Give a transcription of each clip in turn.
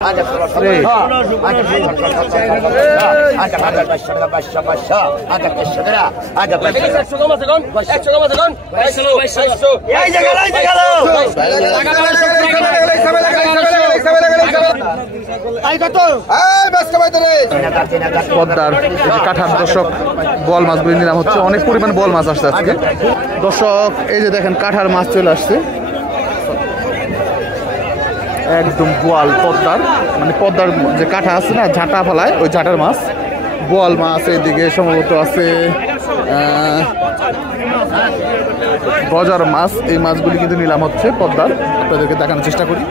Ada পদ্মার কাঠার দর্শক বল মাছগুলি নিলাম হচ্ছে, অনেক পরিমাণ বল মাছ আসছে আজকে দর্শক। এই যে দেখেন কাঠার মাছ চলে আসছে, একদম বোয়াল পদ্মার, মানে পদ্মার যে কাঠা আছে না, ঝাঁটা ফেলায় ওই ঝাঁটার মাছ, বোয়াল মাছ। এদিকে সম্ভবত আছে গজার মাছ। এই মাছগুলি কিন্তু নিলাম হচ্ছে পদ্মার, আপনাদেরকে দেখানোর চেষ্টা করি।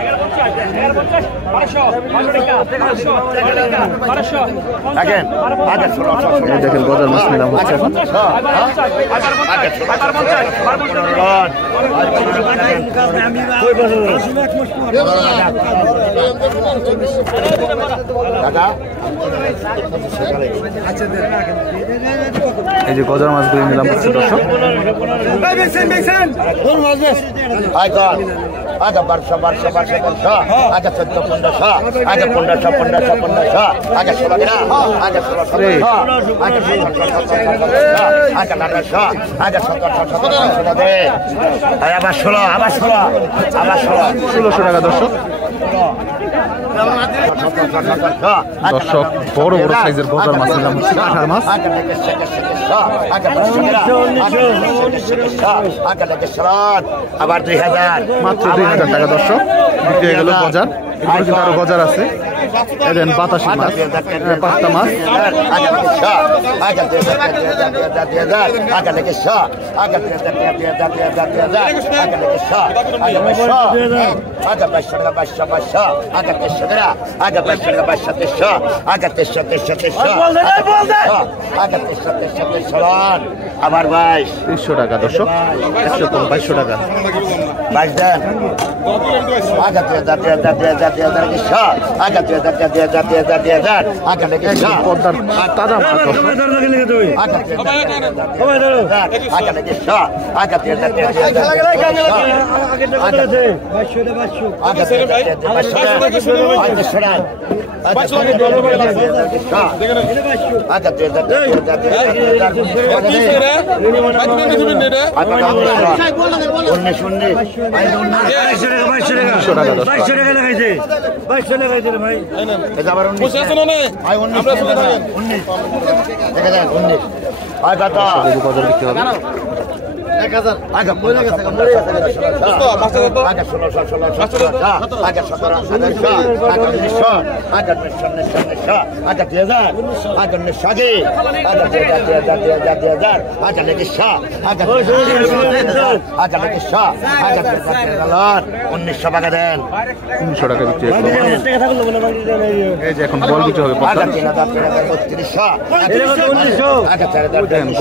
দেখেন গজার মাছ নিলাম হচ্ছে এখন। এই যে গজার মাছগুলি নিলাম হচ্ছে দর্শক। Ada barsa, ada 1400, ada 1500, ada 16, ada 16, ada 1700, ada 1800, ada 1700, abar 1600 টাকা দর্শক। দর্শক বড় বড় সাইজের গজার মাছ নিলাম হচ্ছে, কাঁঠার মাছ। আবার 2000, মাত্র 2000 টাকা দর্শক বিক্রি হয়ে গেল গজার। এগুলো কিন্তু আরো গজার আছে। এদেন বাতাসি মাছ, পাত্তা মাছ। আবার 2300 টাকা দর্শক, 2200 টাকা। 22 দেন। পদ্মার তাজা মাছ এখন বল দিতে হবে।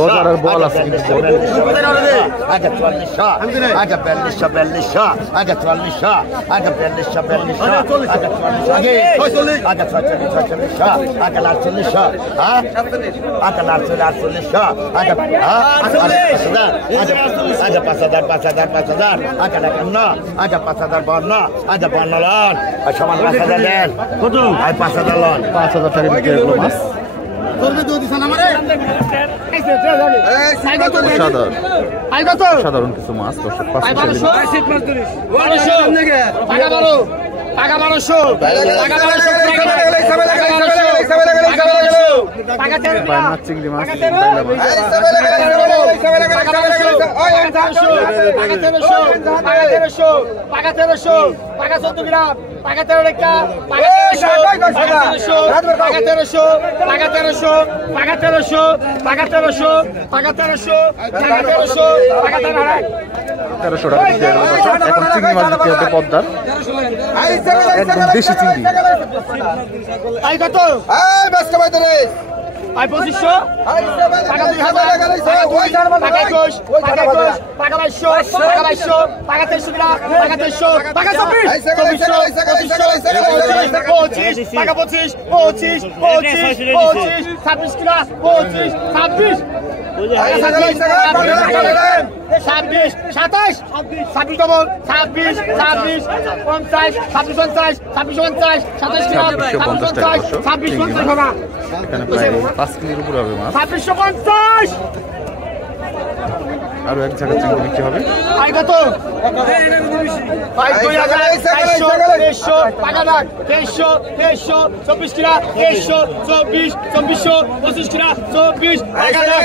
গজার আর বল আছে কিন্তু। আগে 4400, আগে 4200, আগে 4400, আগে 4200, আগে 4600, আগে 4600, আগে 4800, হ্যাঁ আগে 4800, আগে 5000, আগে 5000, আগে 51, আগে 5052, আগে 52 লন, সমান 5000 দেন। কত? 5000 লন, 5000 টাকা বিক্রি হলো মাছ। সাধারণ কিছু মাছ দর্শক, 500 চিংড়ি মাছ, এখন চিংড়ি মাছ বিক্রি হতে পদ্মার একদম দেশি চিংড়ি। Ai position, paga 2000, paga 2000, paga 2, paga 2, paga mais show, paga 3 paga 3, paga 25, paga 25, 26 kg, 26, ছাব্বিশ সাতাশ ছাব্বিশ ডবল ছাব্বিশ ছাব্বিশ পঞ্চাশ ছাব্বিশ পঞ্চাশ ছাব্বিশ পঞ্চাশ সাতাশ পঞ্চাশ ছাব্বিশ পঞ্চাশ বাবা এখানে প্রায় 5 কেজির উপরে হবে মাছ। 2650 আরো এক জায়গা চিংড়ি বিক্রি হবে। আই কত? ভাই 2400 টাকা দাগ 2300 24 কিরা 2324 2400 25 কিরা 24 টাকা দাগ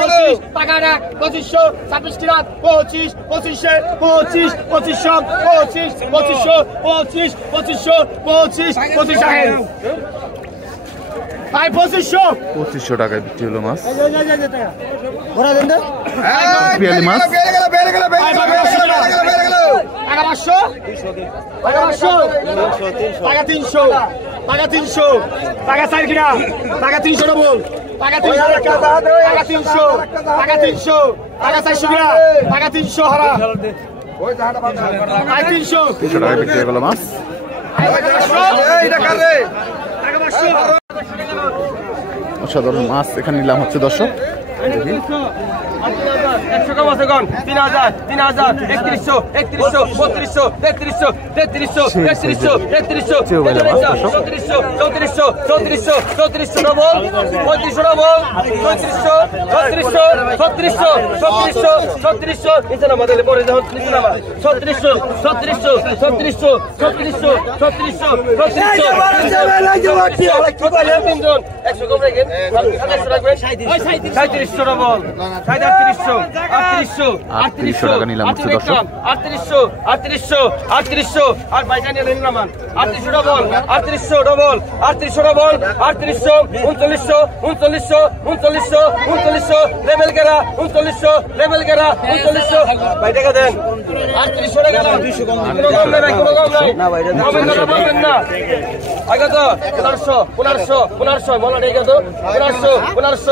25 টাকা দাগ 2500 26 কিরা 25 2500 25 2500 25 2500 25 ভাই 2500 টাকায় বিক্রি হলো মাছ। পিয়ালি মাছ টাকা 500 টাকা 300 টাকা 300 টাকা 4 কিনা টাকা 300 ডবল টাকা 300 টাকা 300 টাকা 300 টাকা 400 কিনা টাকা 300 হারা 300 টাকায় বিক্রি হয়ে গেল মাছ। অসাধারণ মাছ এখানে নিলাম হচ্ছে দর্শক। দেখি 100 কম আছে কোন 3000 3000 3100 3100 3200 3300 3300 3300 3400 3400 ডবল 3500 ডবল 3500 3600 3600 3600 নিচে নামা দিলে পরে যখন নিচে নামা 3600 3600 3600 3600 3600 3600 100 কম রাখেন 100 রাখবেন 3700 ডবল 3800 টাকা নিলাম হচ্ছে দর্শক। 3800 আর বাইকা নিয়ে নামান 3800 ডবল 3800 ডবল 3800 ডবল 3800 3900 লেভেল গেরা 3900 লেভেল গেরা 3900 ভাই টাকা দেন 3800 টাকা 200 কম দিন কোনো কম নাই কোনো কম নাই না ভাই বলবেন না আগে তো 1500 বলা নেই কত 1500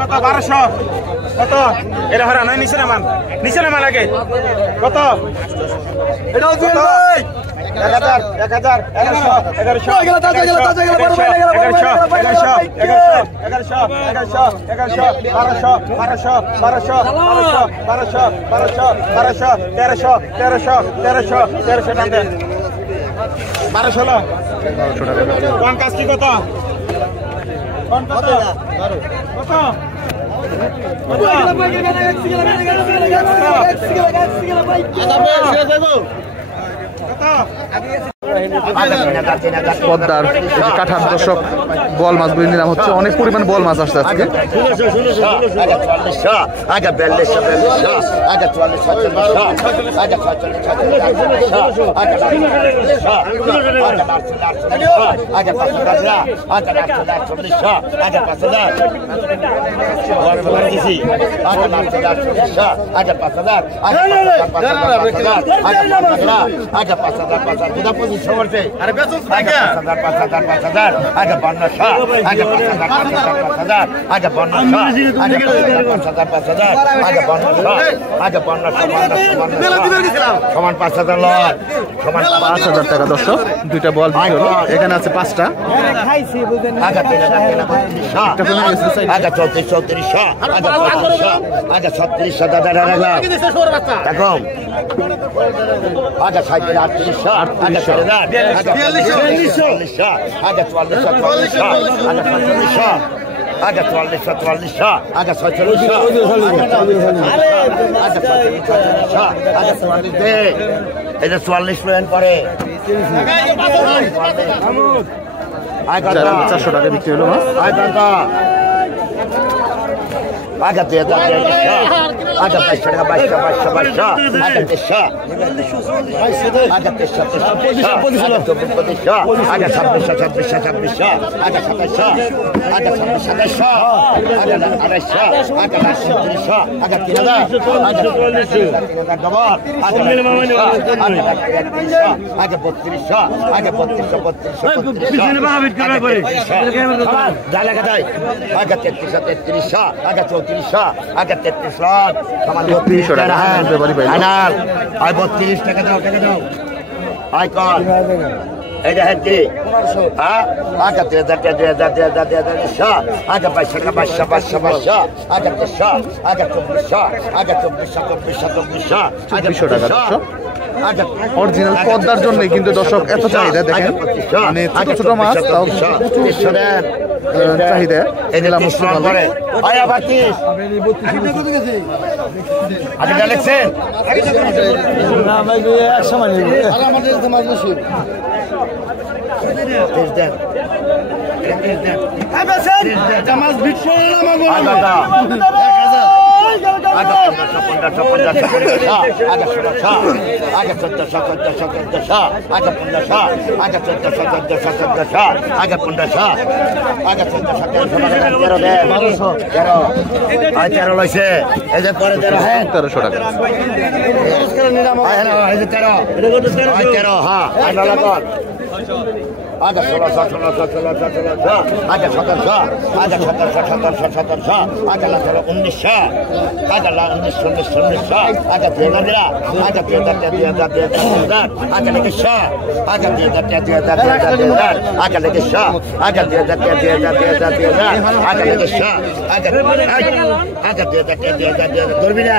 50 কত এটা হারা নয় নিচে নামা লাগে কত এটাও দুই ভাই 1000 1100 1100 কোন কাজ কি কত কোন কত কত পদ্মার কাঠার দর্শক বল মাছ বলে নিলাম হচ্ছে। অনেক পরিমাণ বল মাছ আসছে আজকে। 200 বলছে আরে বেচুন আগে 5000 5000 আগে 500 আগে 5000 5000 আগে 500 আগে 5000 5000 আগে 500 আগে 500 সমান 5000 লট সমান 5000 টাকা দর্শক দুইটা বল বিক্রি হলো এখানে আছে 5টা আগে 3000 আগে 3400 আগে 3600 দাদা রাখলাম দেখো আগে 3800 আগে 4000 আগে 4400 আগে 4400 আগে 4400 আগে 4600 আগে 44 এই যে 44 পয়েন্ট পরে আগে 400 টাকা বিক্রি হলো মাছ আগে 2000 আগে 2200 টাকা 2200 আগে 300 আগে 300 আগে 2600 আগে 2700 আগে 2700 আগে 2800 আগে 2900 আগে 3000 আগে 3000 ডবল আগে 3200 আগে 3200 জায়গা কাটাই আগে 3300 আগে 3400 আগে 33 লাখ সমান 3200 টাকা আনাল আই 32 টাকা দাও আই কর এই দেখেন কি হ্যাঁ আগে 2000 আগে 2200 আগে 300 আগে 2400 আগে 2400 2400 টাকা দর্শক অরিজিনাল পদ্মার জন্য কিন্তু দর্শক এত চাহিদা দেখেন মানে ছোট ছোট মাছ তাও চাহিদা এগুলা মুসলমান করে আয়া বাতিস আগে দেখছেন না ভাই এক সময় নেই আর আমাদের তো মাছ বেশি মাছ বিক্রি আগে 1500 আগে 1600 আগে 1400 আগে 1500 আগে 1400 আগে 1500 আগে 13 লইছে এই যে পরে 1300 টাকা এই যে 13 হ্যাঁ আগে 1600 আগে 1700 আগে 1700 আগে 1900 আগে 1900 আগে 2000 আগে 2000 আগে 2000 আগে 2000 আগে 2000 আগে 2000 আগে 2000 আগে ধরবি না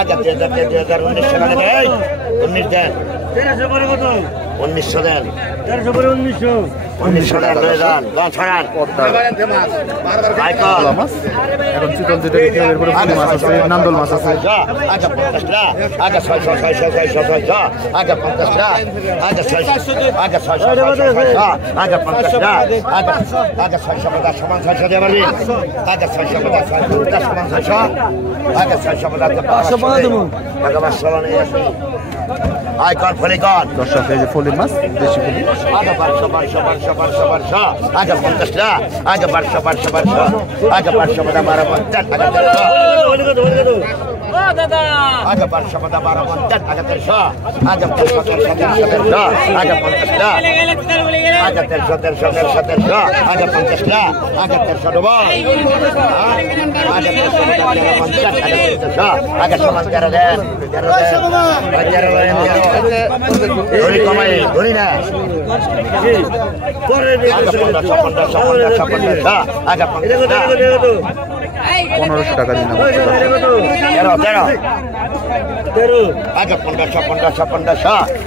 আগে 2000 1900 আগে 19 দেন 1900 দেন 1900 টাকা লয়ে যান ছড়ান এখন চিতল যেটা বিক্রি হবে এরপরে পুঁটি মাছ আছে নান্দল মাছ আছে আগে 50 আগে 600 আগে 50 আগে 600 আগে 600 আগে 50 আগে 600 সমান 600 দিয়ে পারবি আগে 600 সমান 600 আগে 600 500 দেবো টাকা 500 নিয়ে আসি আই কর ফলিকন দর্শক এই যে ফলি মাছ দেশি ফলি আগে 1200 আগে 50 আগে 1200 আগে 500 12 50 আগে 1300 দাদা আগে 500 12 50 আগে 1300 আগে 500 আগে 50 আগে 1300 আগে 50 আগে 1300 ডবল আগে 1300 আগে সমান 13 দেন 13 ধরি কমাই ধরি না আগে 1500 আগে 1500 টাকা দিন আগে 1500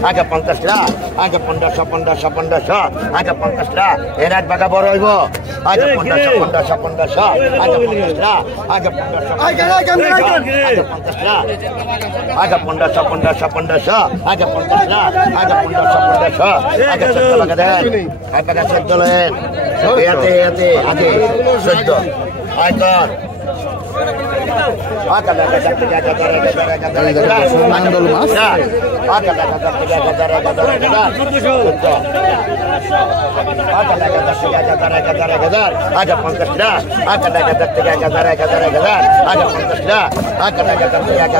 আগে 50 আগে 1500 আগে 50 এর এক বাগা বড় হইব আগে 1500 আগে 50 আগে 1500 আগে 15 আগে 1500 আগে 50 আগে 1500 আগে 14 বাগা দেন এক বাগা 14 লেন এতে আগে 14 আয়তন নান্দল মাছ আগে 50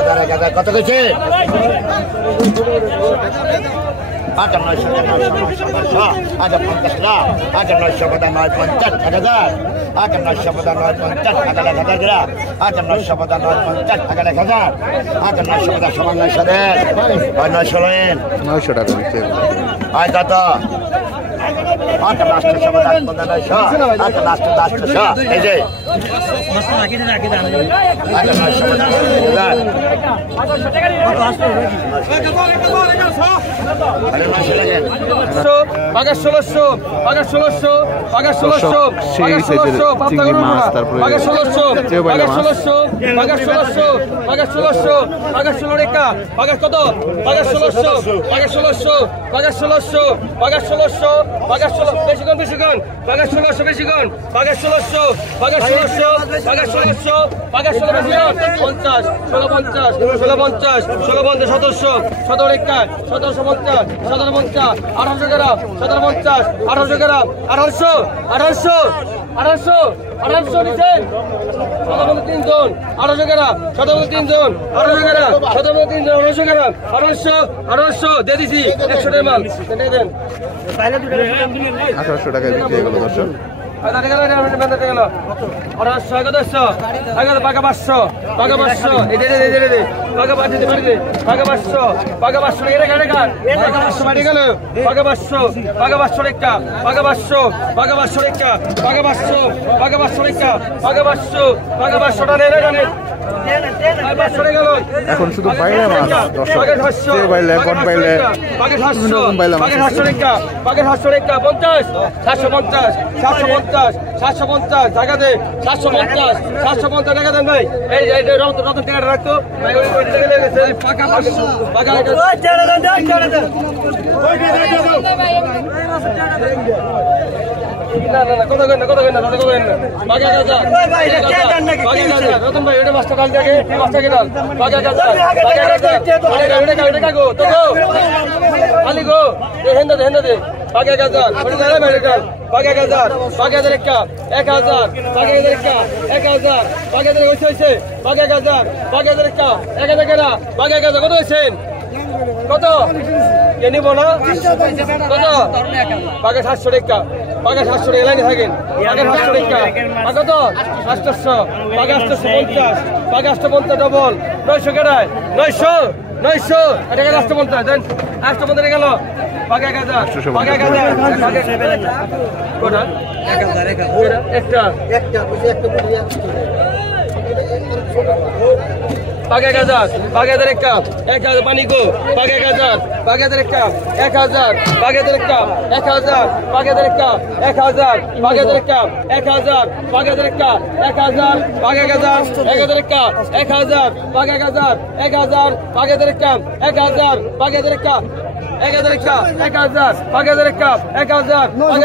আগে 50 কত গেছে আগে 900 আগে 50 লাখ আগে 950 950 আগে 950 আগে 1000 গ্রাম আগে 950 আগে 1000 আগে 950 সমান 900 দেন 900 লেন 900 টাকা বিক্রি হলো আয় কত আগে লাস্ট সমান 900 আগে লাস্ট এই যে আগে 900 বাগা 1600 বাগা 1600 বাগা 1600 সেই সাইজের চিংড়ি মাছ তারপরে বাগা 1600 বাগা 1600 বাগা 1600 বাগা 1600 বাগা 16 টাকা বাগা কত বাগা 1600 বাগা 1600 বাগা 1600 বাগা 1600 বাগা 16 বেশি কোন বাগা 1600 বেশি কোন বাগা 1600 বাগা 1600 বাগা 1600 বাগা 16 বেশি কোন 50 1650 1650 1650 1700 17 টাকা 1750 1750 1800 গ্রাম 1750 1800 গ্রাম 1800 1800 1800 1800 নিচে 17 জন 1800 গ্রাম 17 জন 1800 গ্রাম 17 জন 1800 গ্রাম 1800 দিয়ে দিছি 100 টাকা মাল দেন 1800 টাকায় বিক্রি হয়ে গেল দর্শক এখন শুধু বাইরে মাছ দর্শক যে বাইলে কোন বাইলে বাইলে মাছ 750 টাকা দে 750 টাকা দেন ভাই এই রতন টাকাটা রাখতো ভাই ওই টাকা লেগেছে পাকা 500 পাকা না কত কেন পাকা গাজা রতন ভাই ওটা মাছটা ডাল দেখে মাছটা কে ডাল পাকা গাজা এটা গো তো আলি গো হেন্দা দে পাকা গাজা ওটা না ভাই ডাল পাকা গাজা পাকা দেখা 1000 পাকা দেখা 1000 পাকা দেখা হইছে পাকা গাজা পাকা দেখা 1000 কেনা পাকা গাজা কত হইছেন কত কে নিব না কত পাকা 700 টাকা পাকা 700 টাকা লাইনে থাকেন পাকা 700 টাকা পাকা তো 800 পাকা 850 পাকা 850 ডবল 900 কেনায় 900 এটা 850 দেন 850 গেল পাকা গাজা পাকা গাজা কোটা 1000 একটা পাকা গাজা পাকা দেখা 1000 পানি গো পাকা গাজা পাকা দেখা 1000 পাকা দেখা 1000 পাকা দেখা 1000 পাকা দেখা 1000 পাকা দেখা 1000 পাকা গাজা 1000 দেখা 1000 পাকা গাজা 1000 পাকা দেখা 1000 পাকা দেখা 1000 টাকা 1000 পাকা দেখা 1000 পাকা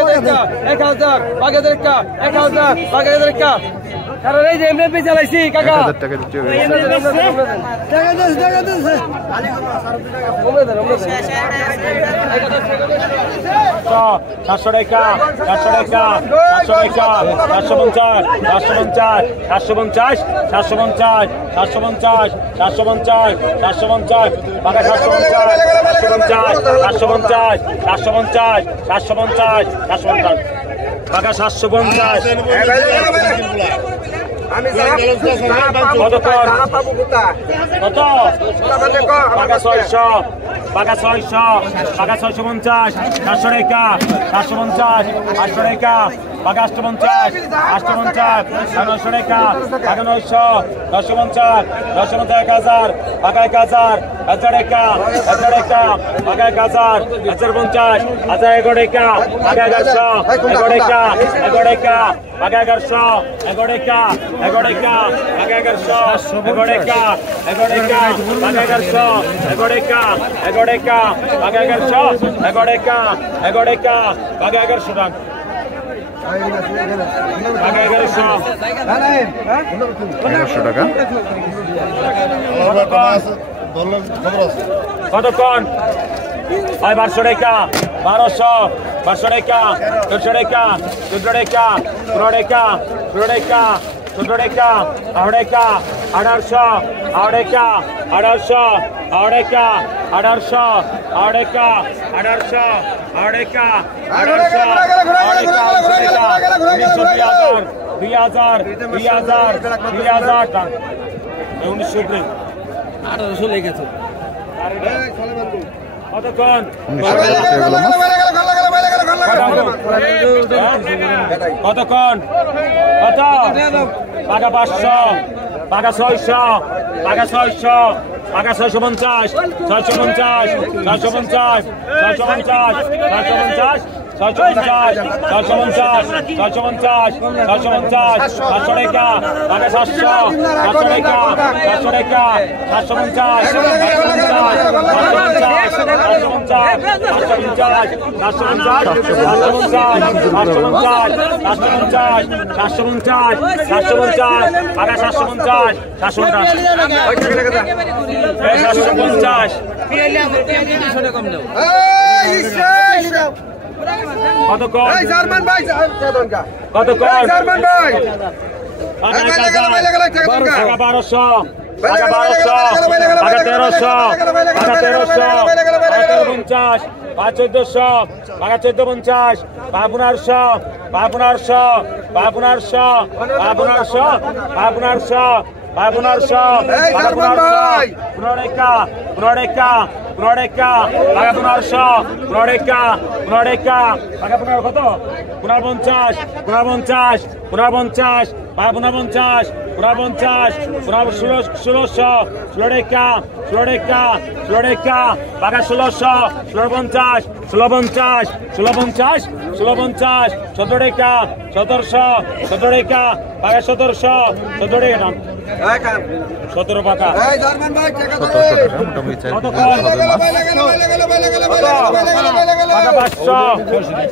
দেখা 1000 পাকা দেখা 1000 পাকা দেখা কারণ এই যে এমনি চালাইছি কাকা 1000 টাকা দিতে হবে টাকা দেন কমে দেন 700 টাকা 700 টাকা 700 টাকা 750 750 750 750 750 750 পাকা 750 750 750 750 750 পাকা 750 কত পাকা 600 পাকা 600 পাকা 650 400 টাকা 450 800 টাকা পাকা 850 850 900 টাকা পাকা 900 950 950 1000 পাকা 1000 1000 টাকা 1000 টাকা পাকা 1000 1050 1100 টাকা পাকা 1100 11 টাকা 11 টাকা পাকা 1100 11 টাকা 11 টাকা পাকা 1100 11 টাকা 11 টাকা পাকা 1100 11 টাকা 11 টাকা পাকা 1100 11 টাকা 11 টাকা পাকা 1100 টাকা পাকা 1100 টাকা কতক্ষণ 1200 টাকা 1200 টাকা 1300 টাকা 14 টাকা 15 টাকা 16 টাকা 17 টাকা 18 টাকা 18 টাকা 1800 আড়াইকা 1800 আড়াইকা 1800 আড়াইকা 1800 আড়াইকা 1800 আড়াইকা 2000 1900 1800 লেগেছে কতক্ষণ কতক্ষণ কত পাকা 500 পাকা 600 পাকা 600 পাকা 650 650 650 650 650 650 650 650 650 700 টাকা পাকা 700 700 টাকা 700 টাকা 750 কত কম জার্মান ভাই কত কম জার্মান ভাই 1200 টাকা 1300 টাকা 1350 1400 টাকা 1450 1500 1500 1500 1500 1500 1500 Prodeka, Prodeka, Prodeka, paga 1500, Prodeka, Prodeka, paga 15 কত 50, 50, 50, paga 50, 50, 1600, Prodeka, Prodeka, Prodeka, paga 1600, 50, 50, 50, 50, 17 টাকা 1700, 17 টাকা paga 1700, 17 টাকা 17 টাকা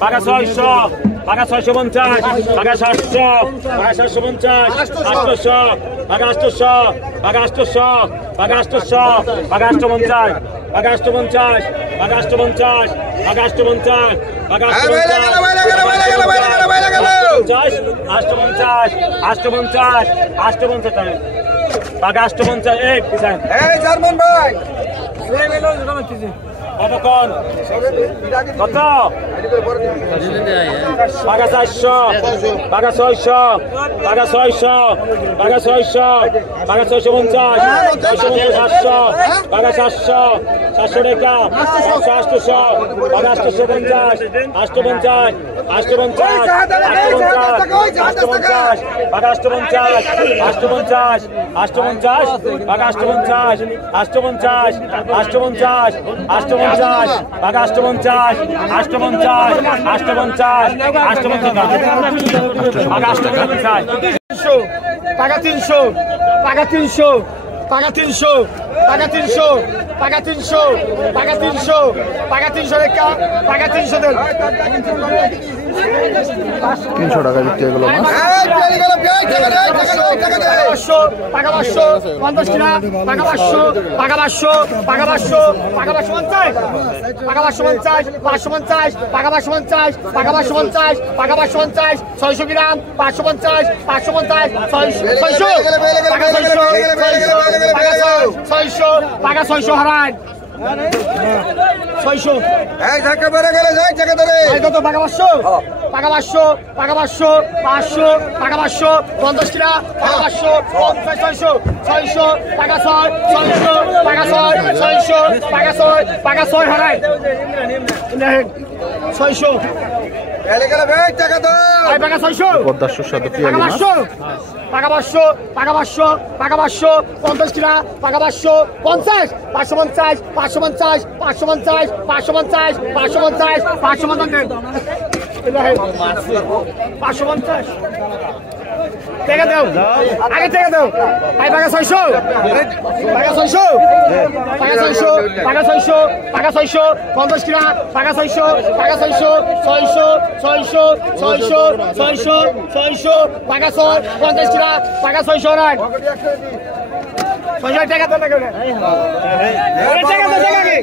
পাকা 600 পাকা 650 পাকা 700 পাকা 750 800 পাকা 800 পাকা 800 পাকা 800 পাকা 850 পাকা 850 পাকা 850 পাকা 850 পাকা 850 পাকা 850 এক ডিজাইন এই জার্মান ভাই কতক্ষণ কত পাকা 400 পাকা 600 পাকা 600 পাকা 600 পাকা 650 650 পাকা 400 400 টাকা 800 পাকা 850 850 850 850 পাকা 850 850 850 পাকা 850 850 850 850 পাকা 850 850 850 850 পাকা 850 পাকা 300 পাকা 300 পাকা 300 পাকা 300 পাকা 300 পাকা 300 পাকা 300 টাকা পাকা 300 দেন 300 টাকা বিক্রি হয়ে গেল মাছ পাকা 500 50 টাকা পাকা 500 পাকা 500 পাকা 500 পাকা 550 পাকা 550 550 পাকা 550 পাকা 550 পাকা 550 600 গ্রাম 550 550 600 পাকা 600 পাকা 600 হারান 600 এই ধাক্কা মেরে গেলে যাই টাকা ধরে এই কত পাকা 500 পাকা 500 পাকা 500 500 পাকা 500 50 টাকা পাকা 500 600 600 পাকা 6 600 পাকা 6 600 পাকা 6 পাকা 6 হারাই 600 এলে গেলে ভাই টাকা দাও এই পাকা 600 পদ্মার সুস্বাদু পিয়ালি মাছ পাকা 500 পাকা 500 পাকা 500 50 টাকা পাকা 500 50 550 550 550 550 550 550 দেন 550 টাকা দাও আগে টাকা দাও ভাই পাকা 600 পাকা 600 পাকা 600 পাকা 600 পাকা 600 50 টাকা পাকা 600 পাকা 600 600 600 600 600 পাকা 6 50 টাকা পাকা 600 রাখ 600 টাকা দাও না কেন টাকা দাও টাকা কি